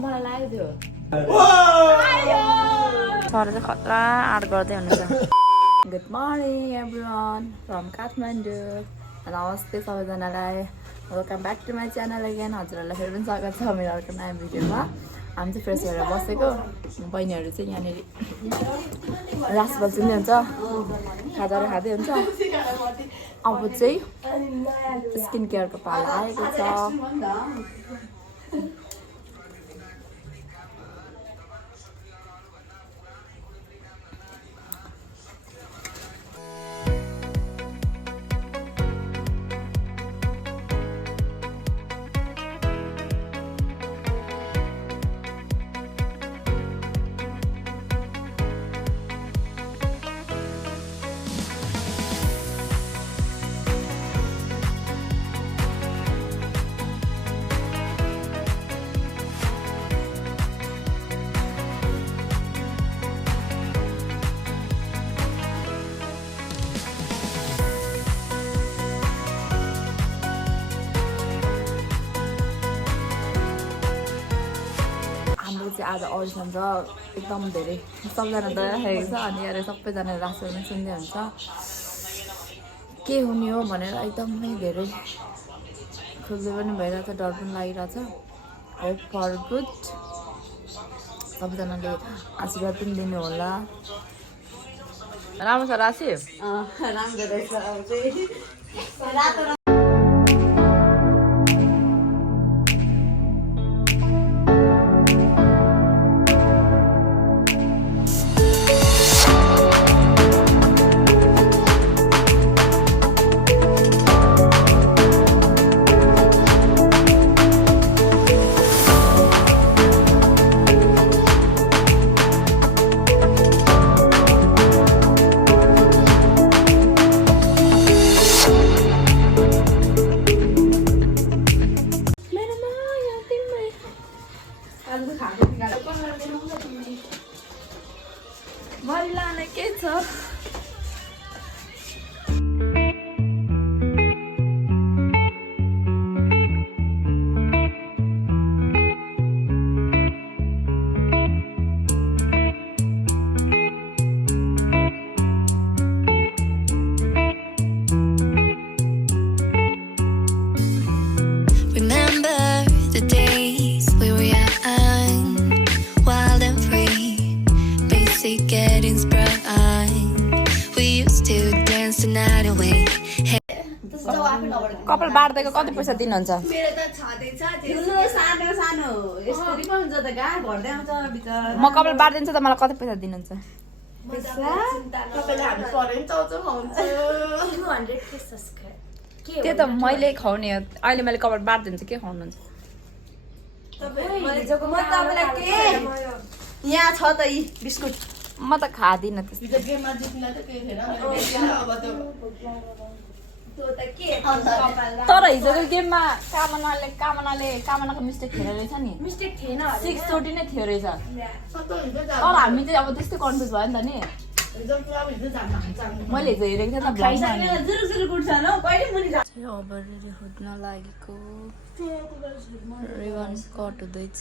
मलाई लाग्यो सर चाहिँ खतरा आर्ट गर्दै हुनुहुन्छ good morning everyone from Kathmandu नमस्ते सबैजनालाई welcome back to my channel again हजुरहरूलाई फेरि पनि स्वागत छ मेरो अर्को नयाँ भिडियोमा हामी चाहिँ फ्रेस भएर बसेको बहिनीहरू चाहिँ यहाँनिर लास्ट बल्छी नै हुन्छ खाजाहरू खाँदै हुन्छ अब चाहिँ स्किन केयरको पाला आएको छ आज अडिसन छ एकदम धेरै सबजना दयाखेको छ अनि यहाँ सबैजनाले रासहरू पनि सुन्दै हुन्छ के हुने हो भनेर एकदमै धेरै खोज्दै पनि भइरहेछ डर पनि लागिरहेछ होप फर गुड सबैजनाले आशीर्वाद पनि दिनु होला राम्रो छ राशि राम्रो रहेछ अब चाहिँ मरिलाने के छ कपाल बार्दैको कति पैसा दिनुहुन्छ म कपाल बारिदिन्छु त मलाई कति पैसा दिनुहुन्छ त्यो त मैले खुवाउने हो अहिले मैले कपाल बारिदिन्छु के खुवाउनुहुन्छ यहाँ छ त यी बिस्कुट म त खाँदिनँ त्यस्तो तर हिजोको गेममा कामनाको मिस्टेक थियो रहेछ नि मिस्टेक थिएन 640 नै थियो रहेछ तर हामी चाहिँ अब त्यस्तै कन्फ्युज भयो नि त नि मैले हिजो हेरेको थिएँ त अब रेडी हुन लागेको रिबन कट हुँदैछ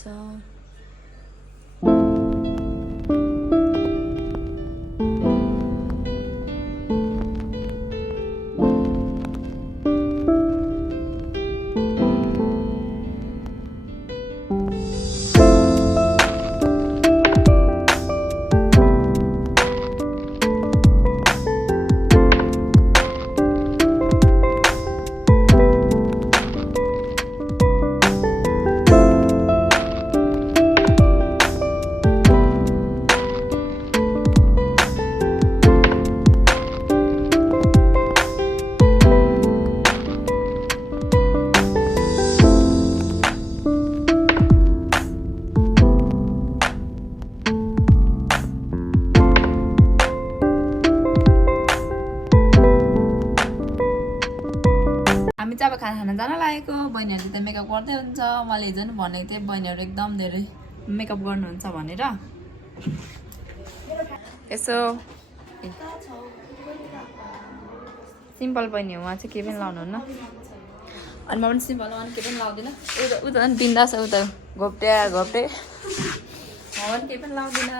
चाहिँ अब खाना जान लागेको बहिनीहरूले त मेकअप गर्दै हुन्छ मैले हिजो नि भनेको थिएँ बहिनीहरू एकदम धेरै मेकअप गर्नुहुन्छ भनेर यसो सिम्पल बहिनी हो उहाँ चाहिँ केही पनि लाउनुहुन्न अनि म पनि सिम्पल अनि केही पनि लाउँदिनँ उ त झन् बिन्दास उ त घोप्टे म पनि केही पनि लाउँदिनँ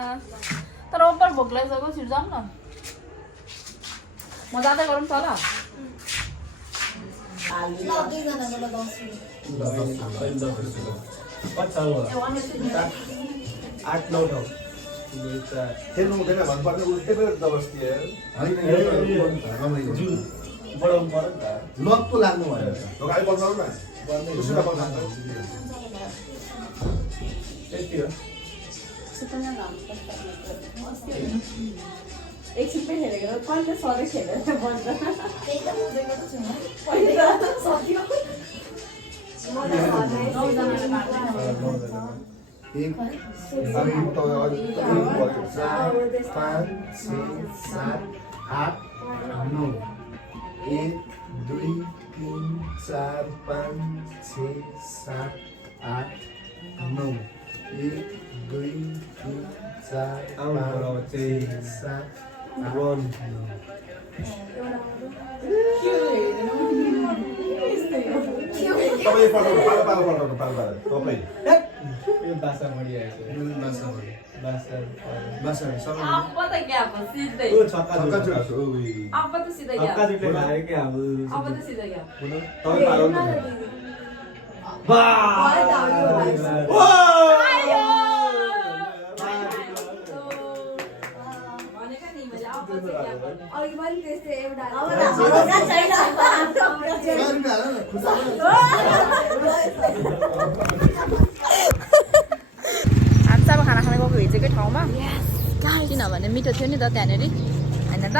तर ओपर भोक लागिसक्यो छिटो जाउँ न म जाँदै गरौँ त ल खेल्नु हुँदैन भन्नुपर्ने उल्टै पनि जबरजस्ती बढाउनु पर्यो नि त लत पो लाग्नु भयो अगाडि बढाउनु न त्यति हो एकछिन पनि हेरेको कहिले सधैँ खेलेर बन्छ एक अभी तो 4 5 6 7 8 9 1 2 3 4 5 6 7 8 9 1 2 3 4 5 6 7 8 तपाईँ पठाउनु पालो तपाईँ यो बासा मरि आएको बासा सबै अब त क्या अब सिधै ओ छक्का छक्का जुट जुट ओइ अब त सिधै क्या छक्का जुटले खायो के अब अब त सिधै क्या तपाईँ पालो नि भनेको नि मैले अब चाहिँ क्या गर्ने अघि पनि त्यस्तै एउटा हामी चाहिँ अब खाना खाना गएको हिजोकै ठाउँमा किनभने मिठो थियो नि त त्यहाँनिर होइन त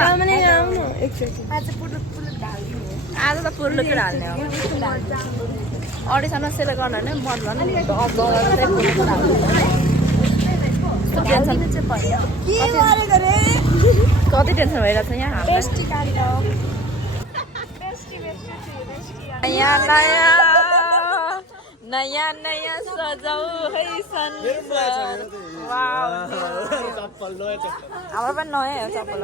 आज त पुर्लुकै ढाल्ने हो अडिसम्म सेलेक्ट गर्न नै मन भएन नि कति टेन्सन भइरहेको छ यहाँ नयाँ नयाँ सजाऊ है हाम्रो पनि नयाँ हो चप्पल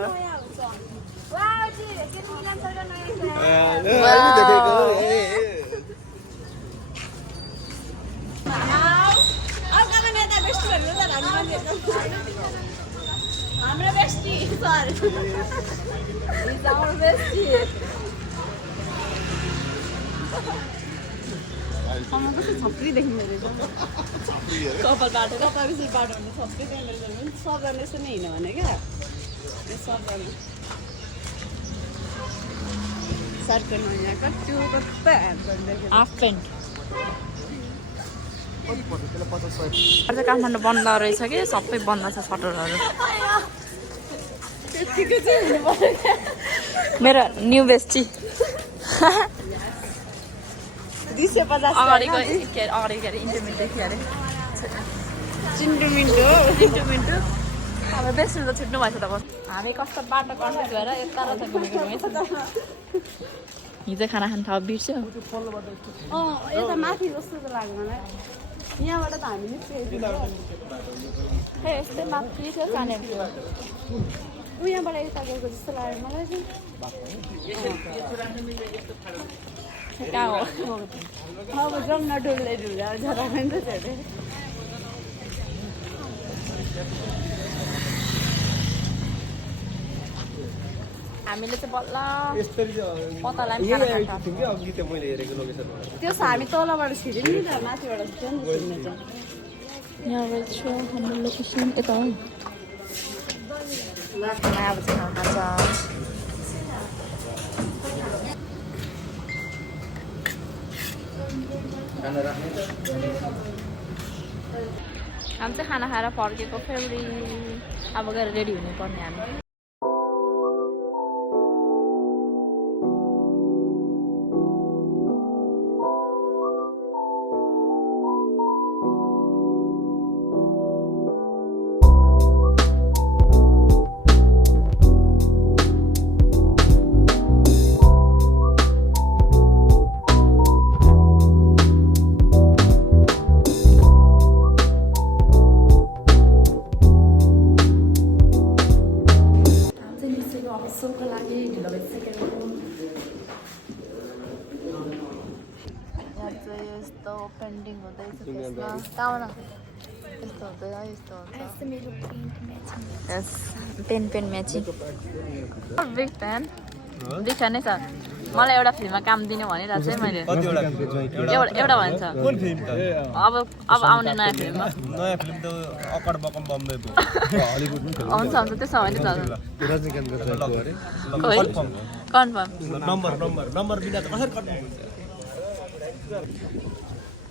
हाम्रो बेस्टी सर छप्री देख्नु कपाल बाटो कपाल बेसी बाटो भने छप्री देख्नु सबजना यसो नै हिँड्यो भने क्या सबजना सरको नयाँ कट्टु हाफ प्यान्ट आज काठमाडौँ बन्द रहेछ कि सबै बन्द छ सटरहरू मेरो न्यू बेस्टी अगाडिको अगाडि इन्टरमिट देखियो अरे चिन्टु मिन्टु अब बेसी त छुट्नु भएछ त हामी कस्तो बाटो कन्फ्युज भएर यता रहेछ घुमेको हिजो खाना खानु ठाउँ बिर्स्यो यता माथि जस्तो त लाग्यो मलाई यहाँबाट त हामी खै यस्तै माथि थियो जाने उहाँबाट यता गएको जस्तो लाग्यो मलाई चाहिँ कहाँ हो अब जङ्गा डुल्दै डुल्दा झरा पनि त धेरै हामीले चाहिँ बल्ल यस्तरी पत्ता यही लाग्यो आइपुग्थ्यो कि अघि त्यो मैले हेरेको लोकेसनमा त्यो हामी तलबाट छिर्यो नि त माथिबाट छिर्यो नि छिर्ने चाहिँ यहाँबाट छ हाम्रो लोकेसन यता हो अब चाहिँ खान्छ हामी चाहिँ खाना खाएर फर्केको फेब्रुअरी अब गएर रेडी हुनुपर्ने हामी कहाँ यस्तो हुन्छ यस्तो हुन्छ यस पेन म्याचिङ बिग फ्यान नै छ मलाई एउटा फिल्ममा काम दिनु भनिरहेको छु है मैले एउटा भन्छ अब आउने नयाँ फिल्ममा त अकड बकम बम्बे भयो हुन्छ त्यसो भने कन्फर्म नम्बर बिना त कसरी कन्फर्म हुन्छ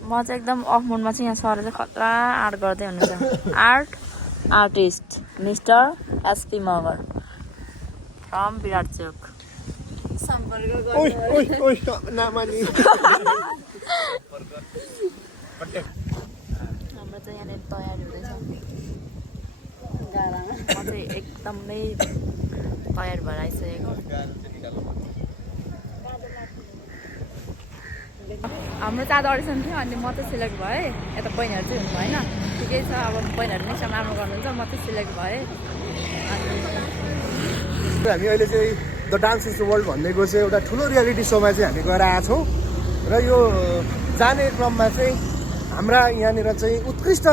म चाहिँ एकदम अफ मुडमा चाहिँ यहाँ सर चाहिँ खतरा आर्ट गर्दै हुनुहुन्छ artist mister SP Magar from Virat Chowk हाम्रो चाहिँ यहाँनिर तयारी हुँदैछ म चाहिँ एकदमै तयार भएर आइसकेको हाम्रो चाहिँ आज अडिसन थियो अनि म चाहिँ सिलेक्ट भएँ यता बहिनीहरू चाहिँ हुनु भएन ठिकै छ अब बहिनीहरू नेक्स्ट टाइम राम्रो गर्नुहुन्छ म चाहिँ सिलेक्ट भएँ हामी अहिले चाहिँ the dance is the world भन्नेको चाहिँ एउटा ठुलो रियालिटी सोमा चाहिँ हामी गएर आएको छौँ र यो जाने क्रममा चाहिँ हाम्रा यहाँनिर चाहिँ उत्कृष्ट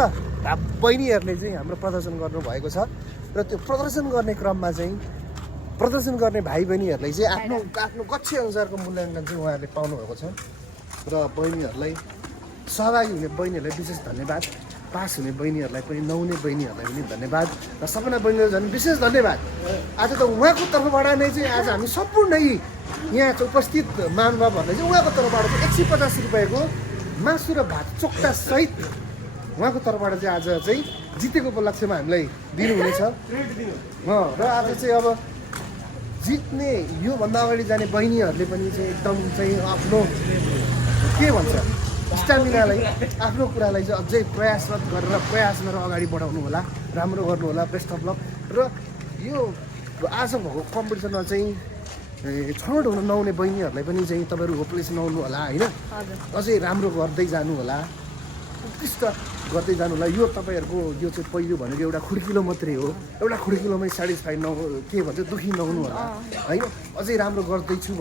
बहिनीहरूले चाहिँ हाम्रो प्रदर्शन गर्नुभएको छ र त्यो प्रदर्शन गर्ने क्रममा चाहिँ प्रदर्शन गर्ने भाइ बहिनीहरूलाई चाहिँ आफ्नो आफ्नो गच्छे अनुसारको मूल्याङ्कन चाहिँ उहाँहरूले पाउनुभएको छ र बहिनीहरूलाई सहभागी हुने बहिनीहरूलाई विशेष धन्यवाद पास हुने बहिनीहरूलाई पनि नहुने बहिनीहरूलाई पनि धन्यवाद र सबैजना बहिनीहरू झन् विशेष धन्यवाद आज त उहाँको तर्फबाट नै चाहिँ आज हामी सम्पूर्ण यहाँ चाहिँ उपस्थित महानुभावहरूलाई चाहिँ उहाँको तर्फबाट चाहिँ 150 रुपियाँको मासु र भात चोक्टा सहित उहाँको तर्फबाट चाहिँ आज चाहिँ जितेको उपलक्ष्यमा हामीलाई दिनुहुनेछ र आज चाहिँ अब जित्ने योभन्दा अगाडि जाने बहिनीहरूले पनि चाहिँ एकदम चाहिँ आफ्नो के भन्छ स्टामिनालाई आफ्नो कुरालाई चाहिँ अझै प्रयासरत गरेर अगाडि बढाउनु होला राम्रो गर्नु होला बेस्ट अफ लक र यो आज भएको कम्पिटिसनमा चाहिँ छनौट हुन नहुने बहिनीहरूलाई पनि चाहिँ तपाईँहरू होपलेस नहुनु होला होइन अझै राम्रो गर्दै जानु होला उत्कृष्ट गर्दै जानु होला यो तपाईँहरूको यो चाहिँ पहिलो भनेको एउटा खुड्किलो मात्रै हो एउटा खुड्किलोमै सेटिस्फाई के भन्छ दुःखी नहुनु होला होइन अझै राम्रो गर्दैछु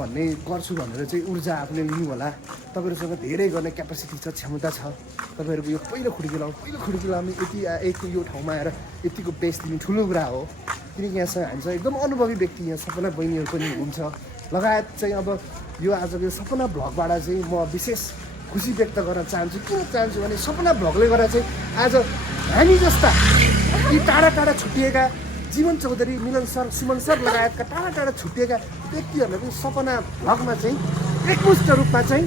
गर्छु भनेर चाहिँ ऊर्जा आफूले लिनु होला तपाईँहरूसँग धेरै गर्ने क्यापेसिटी छ क्षमता छ तपाईँहरूको यो पहिलो खुड्किलोमा यति यो ठाउँमा आएर यतिको बेस दिने ठुलो कुरा हो किनकि यहाँसँग हामीसँग एकदम अनुभवी व्यक्ति यहाँ सपना बहिनीहरू पनि हुनुहुन्छ लगायत चाहिँ अब यो आजको यो सपना भ्लगबाट चाहिँ म विशेष खुसी व्यक्त गर्न चाहन्छु किन चाहन्छु भने सपना भ्लगले गर्दा चाहिँ आज हामी जस्ता यी टाढा टाढा छुट्टिएका जीवन चौधरी मिलन सर सुमन सर लगायतका टाढा टाढा छुट्टिएका व्यक्तिहरूलाई पनि सपना भ्लगमा चाहिँ एकमुष्ट रूपमा चाहिँ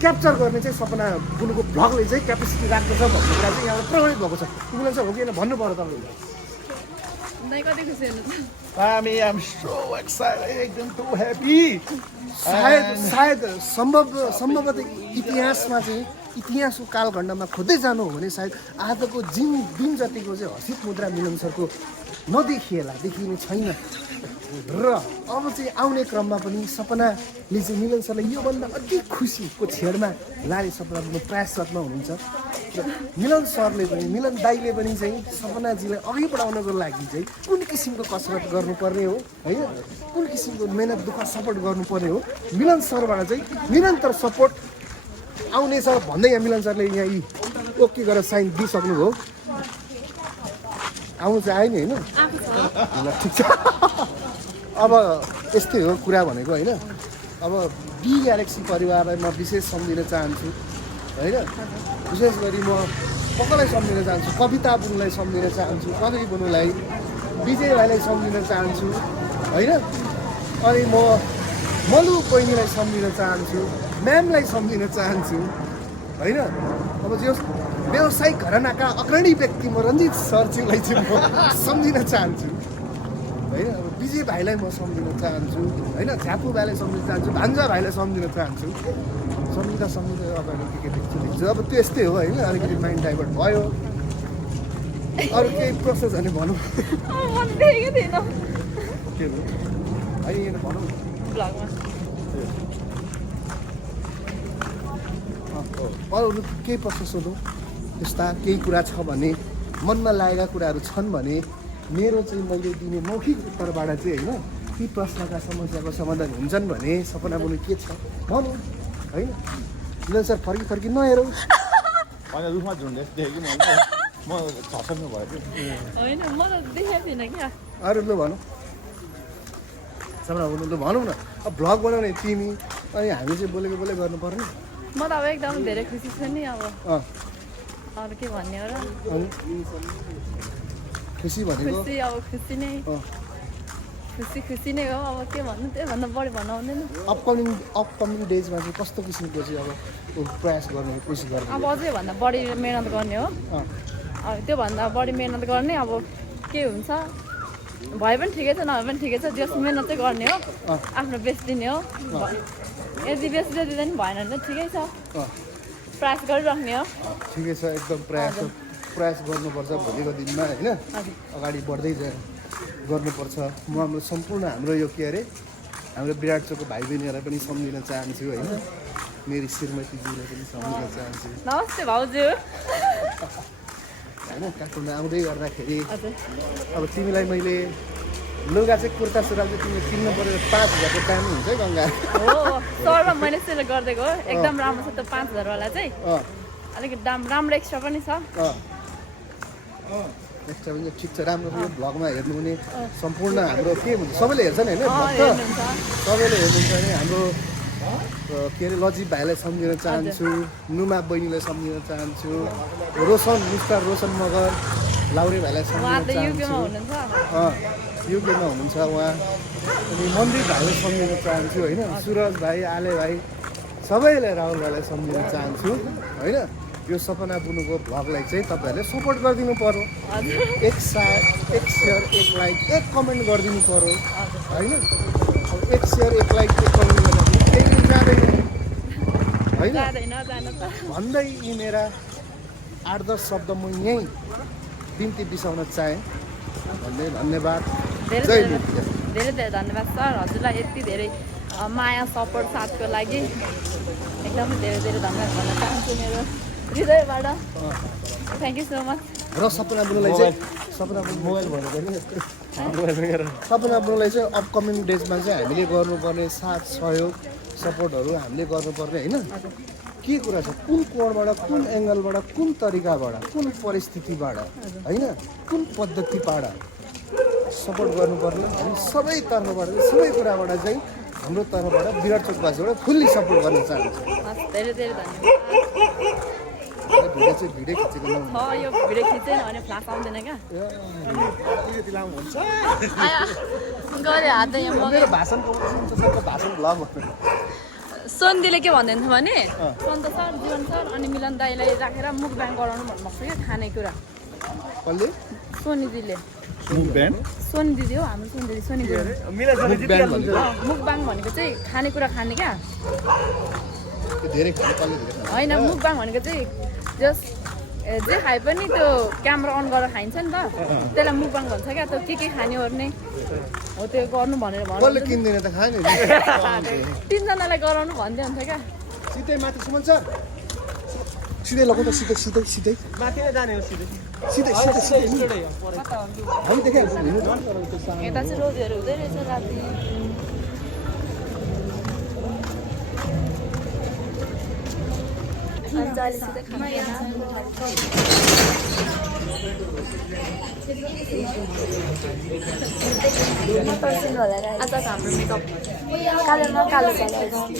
क्याप्चर गर्ने चाहिँ सपना बुनुको भ्लगले चाहिँ क्यापेसिटी राख्दछ भन्ने कुरा चाहिँ यहाँ प्रभावित भएको छ मिलन सर हो कि भन्नु पर्यो तपाईँले I am so excited, एकदम so happy. सायद सम्भवतः इतिहासमा चाहिँ इतिहासको कालखण्डमा खोज्दै जानु हो भने सायद आजको दिन जतिको चाहिँ हर्षित मुद्रा मिलन सरको देखिने छैन र अब चाहिँ आउने क्रममा पनि सपनाले चाहिँ मिलन सरलाई योभन्दा अधिक खुसीको छेडमा लाने सपना बुझ्नु प्रयासरतमा हुनुहुन्छ र मिलन सरले पनि मिलन दाईले पनि चाहिँ सपनाजीलाई अघि बढाउनको लागि चाहिँ कुन किसिमको कसरत गर्नुपर्ने हो होइन कुन किसिमको मेहनत दुःख सपोर्ट गर्नुपर्ने हो मिलन सरबाट चाहिँ निरन्तर सपोर्ट आउनेछ भन्दै यहाँ मिलन सरले यहाँ यी ओके गरेर साइन दिइसक्नुभयो आउनु चाहिँ आयो नि होइन ल ठिक छ अब यस्तै हो कुरा भनेको होइन अब बी ग्यालेक्सी परिवारलाई म विशेष सम्झिन चाहन्छु होइन विशेष गरी म कसलाई सम्झिन चाहन्छु कविता बुनुलाई सम्झिन चाहन्छु कवि बुनुलाई विजय भाइलाई सम्झिन चाहन्छु होइन अनि म मलु बहिनीलाई सम्झिन चाहन्छु म्यामलाई सम्झिन चाहन्छु होइन अब जो व्यावसायिक घरानाका अग्रणी व्यक्ति म रञ्जित सरज्यूलाई चाहिँ म सम्झिन चाहन्छु होइन अब विजय भाइलाई म सम्झिन चाहन्छु होइन झ्यापु भाइलाई सम्झिन चाहन्छु भान्जा भाइलाई सम्झिन चाहन्छु सम्झिँदा अब के देख्छु अब त्यो यस्तै हो होइन अलिकति माइन्ड डाइभर्ट भयो अरू केही प्रोसेस भने भनौँ के हो होइन भनौँ अरू केही प्रश्न सोधौँ त्यस्ता केही कुरा छ भने मनमा लागेका कुराहरू छन् भने मेरो चाहिँ मैले दिने मौखिक उत्तरबाट चाहिँ होइन ती प्रश्नका समस्याको समाधान हुन्छन् भने सपना बुनु के छ भनौँ होइन मिलन सर फर्की नहेरौँ होइन रुखमा झुन्डे देखेँ कि म झसक्नु भयो कि होइन म त देखेको थिइनँ क्या अरू लु भनौँ सामना लु भनौँ न अब भ्लग बनाउने तिमी अनि हामी चाहिँ बोलेको बोले गर्नु पर्ने म त अब एकदम धेरै खुसी छु नि अब अँ अरू के भन्ने हो र अनि खुसी भनेको खुसी अब खुसी नै अँ खुसी नै हो अब के भन्नु त्योभन्दा बढी भन्न आउँदैन अपकमिङ डेजमा चाहिँ कस्तो किसिमको चाहिँ अब प्रयास गर्ने कोसिस गर्ने अब अझै भन्दा बढी मेहनत गर्ने हो अँ अब त्योभन्दा बढी मेहनत गर्ने अब के हुन्छ भए पनि ठिकै छ नभए पनि ठिकै छ जस मेहनत चाहिँ गर्ने हो आफ्नो बेस्ट दिने हो यदि बेस्ट दिँदा पनि भएन भने त ठिकै छ अँ प्रयास गरिराख्ने हो ठिकै छ एकदम प्रयास गर्नुपर्छ भोलिको दिनमा होइन अगाडि बढ्दै गर्नुपर्छ म हाम्रो सम्पूर्ण हाम्रो यो के अरे हाम्रो विराट चोकको भाइ बहिनीहरूलाई पनि सम्झिन चाहन्छु होइन मेरी श्रीमतीजीलाई पनि सम्झिन चाहन्छु नमस्ते भाउजू होइन काठमाडौँ आउँदै गर्दाखेरि हजुर अब तिमीलाई मैले लुगा चाहिँ कुर्ता सुरुवाल चाहिँ तिमीले किन्नु पऱ्यो 5,000को दाम हुन्छ है गङ्गा हो सरमा मैले सेल गरिदिएको हो एकदम राम्रो छ त्यो 5,000 वाला चाहिँ अँ अलिकति दाम राम्रो एक्स्ट्रा पनि छ एक्स्ट्रा पनि ठिक छ राम्रो यो भ्लगमा हेर्नु भने सम्पूर्ण हाम्रो के हुन्छ सबैले हेर्छन् होइन भक्त हेर्नुहुन्छ सबैले हेर्नुहुन्छ भने हाम्रो के अरे लजित भाइलाई सम्झिन चाहन्छु नुमा बहिनीलाई सम्झिन चाहन्छु रोशन मिस्टर रोशन मगर लाउरे भाइलाई उहाँ सम्झिन त युकेमा चाहन्छु हुनुहुन्छ युकेमा हुनुहुन्छ उहाँ अनि मन्दिर भाइलाई सम्झिन चाहन्छु होइन सुरज भाइ आले भाइ सबैलाई राहुल भाइलाई सम्झिन चाहन्छु होइन यो सपना बुनुको भ्लगलाई चाहिँ तपाईँहरूले सपोर्ट गरिदिनु पर्यो एक सेयर एक लाइक एक कमेन्ट गरिदिनु पर्यो होइन अब एक सेयर एक लाइक एक कमेन्ट गर्दाखेरि केही पनि जाँदैन होइन जाँदैन जान त भन्दै यी मेरा 8-10 शब्द म यहीँ बिन्ती बिसाउन चाहेँ भन्दै धन्यवाद धेरै जय धेरै हिन्द। धेरै धेरै धन्यवाद सर हजुरलाई यति धेरै माया सपोर्ट साथको लागि एकदमै धेरै धेरै धन्यवाद भन्न चाहन्छु मेरो हृदयबाट थ्याङ्क यू सो मच र सपना बुनुलाई चाहिँ मोबाइल भनेको नि सपना बुनुलाई चाहिँ अपकमिङ डेजमा चाहिँ हामीले गर्नुपर्ने साथ सहयोग सपोर्टहरू हामीले गर्नुपर्ने होइन के कुरा छ कुन कोणबाट कुन एङ्गलबाट कुन तरिकाबाट कुन परिस्थितिबाट होइन कुन पद्धतिबाट सपोर्ट गर्नुपर्ने हामी सबै तर्फबाट सबै कुराबाट चाहिँ हाम्रो तर्फबाट विराट चोकवासीबाट फुल्ली सपोर्ट गर्न चाहन्छु हस् धेरै धेरै धन्यवाद भिडियो खिचेको छ यो भिडियो खिचेन भने फ्लास आउँदैन क्या हुन्छ गऱ्यो हात यहाँ मेरो भाषणको भाषण भ्लग भन्नु सोन्दिले के भन्दैन थियो भने सन्त सर जीवन सर अनि मिलन दाईलाई राखेर मुख ब्याङ गराउनु भन्नुभएको थियो क्या खानेकुरा कसले सोनी दिदीले सोनी दिदी हो हाम्रो सोनी दिदी सोनी दिदी मुखबाङ भनेको चाहिँ खानेकुरा खाने क्या धेरै खाने कसले धेरै होइन मुखबाङ भनेको चाहिँ जस जे खाए पनि त्यो क्यामेरा अन गरेर खाइन्छ नि त त्यसलाई मुखबाङ भन्छ क्या त्यो के खाने ओर्ने हो त्यो गर्नु भनेर कसले भन्नु किन्दैन त खाने तिनजनालाई गराउनु भन्दै हुन्छ क्या सिधै माथि सुमन सर सिधै लगाउँ त सिधै माथि नै जाने हो सिधै सिधै हामी देखिहाल्छौँ हिँड्नु त। यता चाहिँ रोजीहरू हुँदै रहेछ राति आज हाम्रो मेकअप कालोमा कालो हामी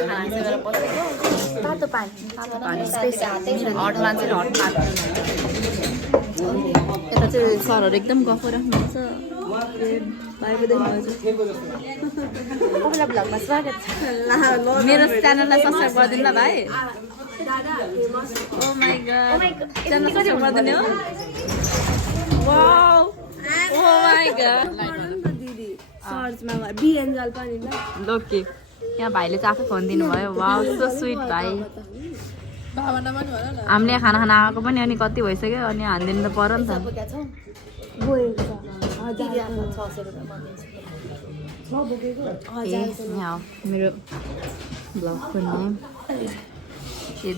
खाना खाएर बसेको तातो पानी स्पेसल हट मान्छेले हट पानी यता चाहिँ सरहरू एकदम गफ राख्नुहुन्छ भाइको तपाईँलाई भ्लगमा स्वागत छ मेरो च्यानललाई सब्सक्राइब गरिदिनु ल भाइ oh my god channel subscribe गरिदिनु हो wow oh my god okay यहाँ भाइले चाहिँ आफै फोन दिनुभयो वाउ सो स्विट भाइ हामीले खाना खाना आएको पनि अनि कति भइसक्यो अनि हानिदिनु त पर्यो नि त यहाँ मेरो ब्लगको name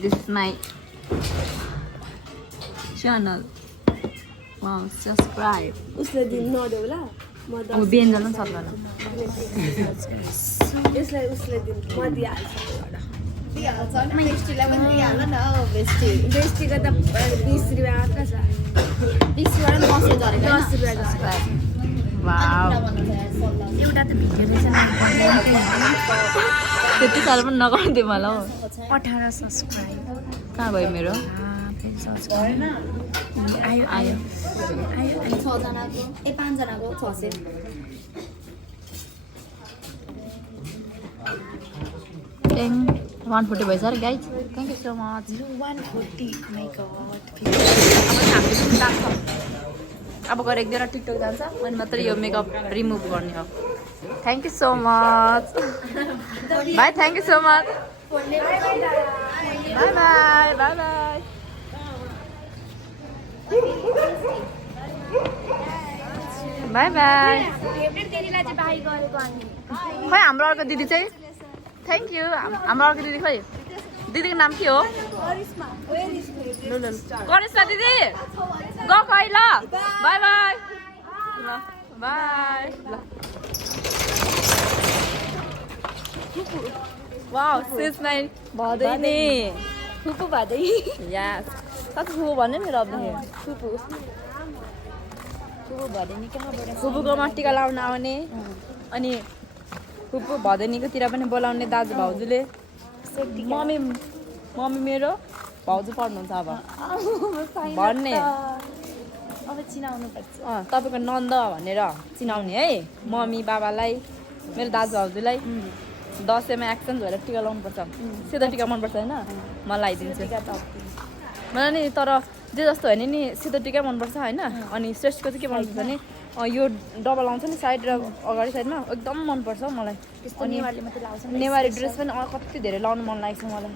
this is my channel subscribe उसले दिन नदेऊला म त व्यञ्जन पनि सक्दैन यसलाई उसले दिन म दिइहाल्छु दिइहाल्छ नि बेस्टीलाई पनि दिइहाल न हौ बेस्टी बेस्टीको त 20 रुपियाँ मात्र छ 20 रुपियाँ पनि 10 झरेको 10 रुपियाँ जस्तो वाउ एउटा त भिडियो रहेछ त्यति साह्रो पनि नगर्दै मलाई हौ 18 सब्स्क्राइब कहाँ भयो मेरो आयो आयो 6 जनाको 5 जनाको 600 140 भएछ अरे guys thank you so much 140 my God अब गएर एक दुईवटा टिकटक जान्छ अनि मात्रै यो मेकअप रिमुभ गर्ने हो थ्याङ्क यू सो मच भाइ thank you so much by by by by by by खै हाम्रो अर्को दिदी चाहिँ थ्याङ्क यू हाम्रो अर्को दिदी खै दिदीको नाम के हो करिश्मा दिदी गएको है ल बाई बाई ल बाई ल वाउ सिज नाइन भदै नि फुपू भदै यस कति फुपू भन्ने मेरो अब फुपू भदै नि कहाँबाट फुपूकोमा टिका लाउन आउने अनि फुपू भदैनीकोतिर पनि बोलाउने दाजु भाउजूले मम्मी मेरो भाउजू पढ्नुहुन्छ अब भन्ने अब चिनाउनु पर्छ तपाईँको नन्द भनेर चिनाउने है मम्मी बाबालाई मेरो दाजु भाउजूलाई दसैँमा एक्सचेन्ज भएर टिका लाउनुपर्छ सिधा टिका मनपर्छ होइन मलाई लगाइदिन्छु मलाई नि तर जे जस्तो होइन नि सिधो टिकै मनपर्छ होइन अनि श्रेष्ठको चाहिँ के मनपर्छ भने यो डबल आउँछ नि साइड र अगाडि साइडमा एकदम मनपर्छ मलाई अनि नेवारी ड्रेस पनि कति धेरै लाउनु मन लागेको छ मलाई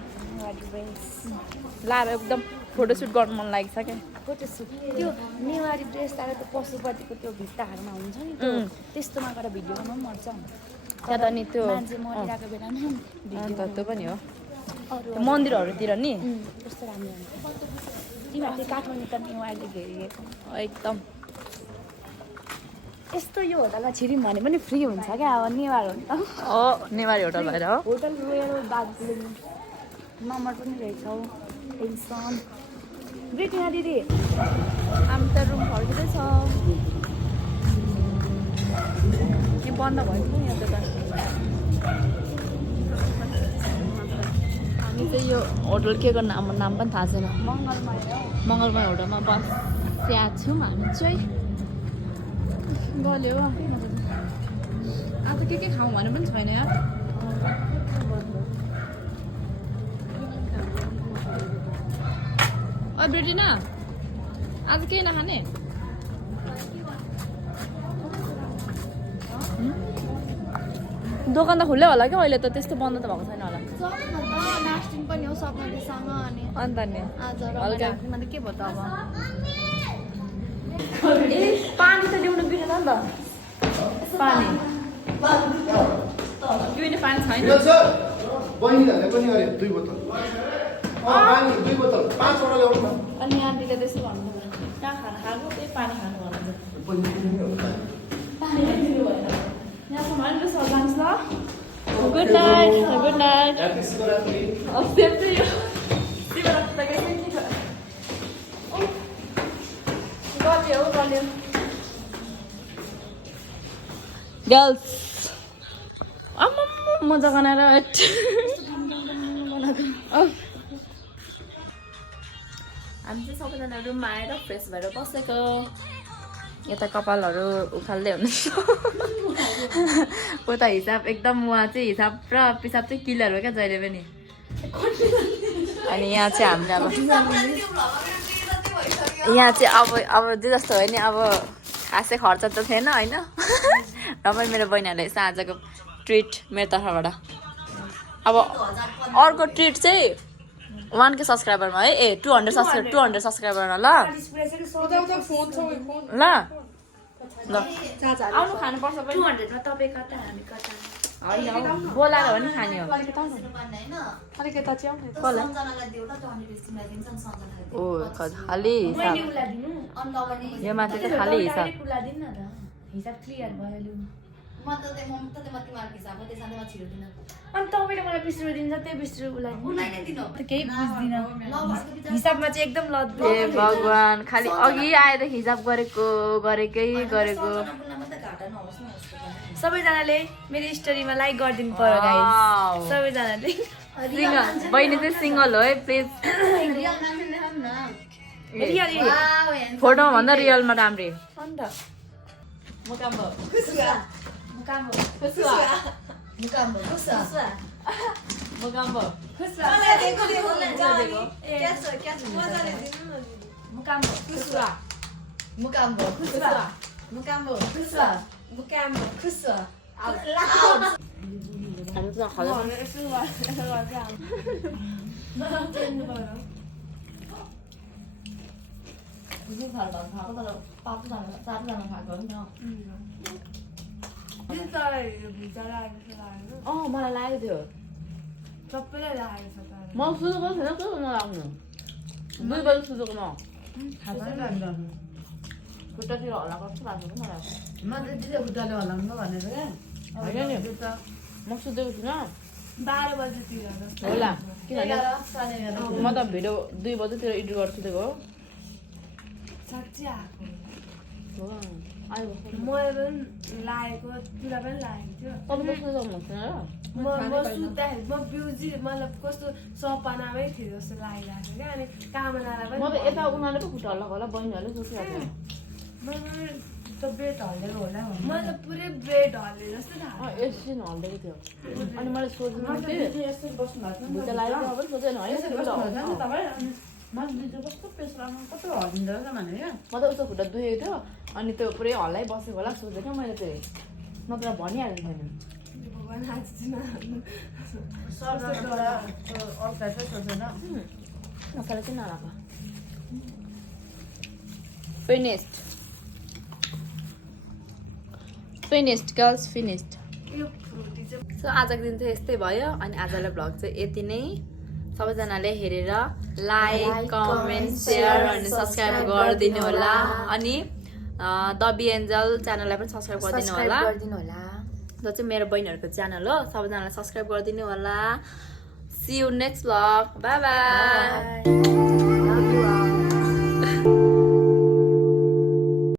लाएर एकदम फोटोसुट गर्नु मन लागेको छ क्या फोटोसुट त्यो नेवारी ड्रेस त पशुपतिको त्यो भित्ताहरूमा हुन्छ नि त्यो त्यस्तोमा गएर भिडियो बनाउनु मन पर्छ त्यहाँ त अनि त्यो मान्छे मरिरहेको बेलामा त्यो पनि हो मन्दिरहरूतिर नि कस्तो राम्रो हुन्छ तिमीहरूले काठमाडौँ त नेवारले घेरिएको एकदम यस्तो यो होटलमा छिर्यौँ भने पनि फ्री हुन्छ क्या अब नेवार हो नि त हो नेवारी होटल भएर हो होटल रोयल दार्जिलिङ नम्बर पनि रहेछौ टेन्सन ग्रिटिङ दिदी हामी त रुम फर्किँदैछ के बन्द भयो कि यहाँ त हामी चाहिँ यो होटल के को नाम पनि थाहा छैन मङ्गलमय होटलमा बस्या छौँ हामी चाहिँ गल्यो आज के खाउँ भने पनि छैन यार ब्रिटिना आज के नखाने दोकान त खुल्लै होला क्या अहिले त त्यस्तो बन्द त भएको छैन होला लास्टिङ पनि हो सपनासँग अनि अन्त नि हल्का के भयो त अब ए पानी त ल्याउनु बिर्सेन नि त पानी पिउने पानी छैन बहिनीहरूले पनि अरे 2 बोतल पानी 2 बोतल 5 वटा ल्याउनु न अनि आन्टीले त्यसो भन्नु कहाँ खाना खाएको त्यही पानी खानु भन्नु पानी दिनु भएन यहाँसम्म अलिक सर जान्छ ल good night good night happy Shivaratri same to you Shivaratri त गल्यो गल्यो गर्ल्स मजा बनाएर हामी चाहिँ सबैजना रुममा आएर फ्रेस भएर बसेको यता कपालहरू उखाल्दै हुनुहुन्छ उता हिसाब एकदम उहाँ चाहिँ हिसाब र पिसाब चाहिँ क्लियर हो क्या जहिले पनि अनि यहाँ चाहिँ हामीले अब यहाँ चाहिँ अब जे जस्तो हो नि अब खासै खर्च त थिएन होइन र पनि मेरो बहिनीहरूलाई यसो आजको ट्रिट मेरो तर्फबाट अब अर्को ट्रिट चाहिँ 1K सब्सक्राइबरमा है ए 200 सब्सक्राइबरमा ल ल ल आउनु खानुपर्छ 200 मा तपाईँ कता हामी कता होइन बोलाएर हो नि खाने हो ओ खाली हिसाब यो माथि चाहिँ खाली हिसाब हिसाब क्लियर भयो अनि तपाईँले मलाई 20 रुपियाँ दिन्छ त्यही 20 रुपियाँ उसलाई केही बुझ्दिनँ हिसाबमा चाहिँ एकदम लद्दु ए भगवान खालि अघि आएर हिसाब गरेकै सबैजनाले मेरो स्टोरीमा लाइक गरिदिनु पर्यो गाइस सबैजनाले बहिनी चाहिँ सिङ्गल हो है प्लिज फोटोमा भन्दा रियलमा राम्रै अन्त मलाई लागेको थियो सबैलाई लागेको छ म सुझेको छैन के नलाग्नु 2 बजे सुझेको म खुट्टातिर हल्ला कस्तो लाग्छ कि मलाई म त दिदे खुट्टाले हल्लाउनु भनेर होइन नि म सुतेको छुइनँ 12 बजेतिर होला किनभने म त भिडियो 2 बजेतिर एडिट गर्छु सुतेको हो साँच्चै आएको आयो मलाई पनि लागेको पुरा पनि लागेको थियो तपाईँ कस्तो गर्नु छैन र म सुत्दाखेरि म बिउजी मतलब कस्तो सपनामै थियो जस्तो लागिरहेको थियो क्या अनि कामनालाई पनि म त यता उनीहरूले पो खुट्टा हल्ला होला बहिनीहरूले सोचिरहेको थियो त ब्रेड हल्लेको होला मलाई त पुरै ब्रेड हल्ले जस्तो थाहा एकछिन हल्लेको थियो अनि मैले सोच्नु भुइँचा लागेको पनि सोचेन है म कस्तो पेस लाग्नु कस्तो हल्लिँदो रहेछ भनेर म त उसको खुट्टा दुखेको थियो अनि त्यो पुरै हल्लाइ बसेको होला सोचेको मैले चाहिँ नत्र भनिहाल्नु छैन मसाला चाहिँ नलाएको फिनिस्ड गर्ल्स फिनिस्ड सो आजको दिन चाहिँ यस्तै भयो अनि आजलाई भ्लग चाहिँ यति नै सबैजनाले हेरेर लाइक कमेन्ट सेयर अनि सब्सक्राइब गरिदिनु होला अनि द बी एन्जल च्यानललाई पनि सब्सक्राइब गरिदिनु होला जो चाहिँ मेरो बहिनीहरूको च्यानल हो सबैजनालाई सब्सक्राइब गरिदिनु होला see you next vlog bye by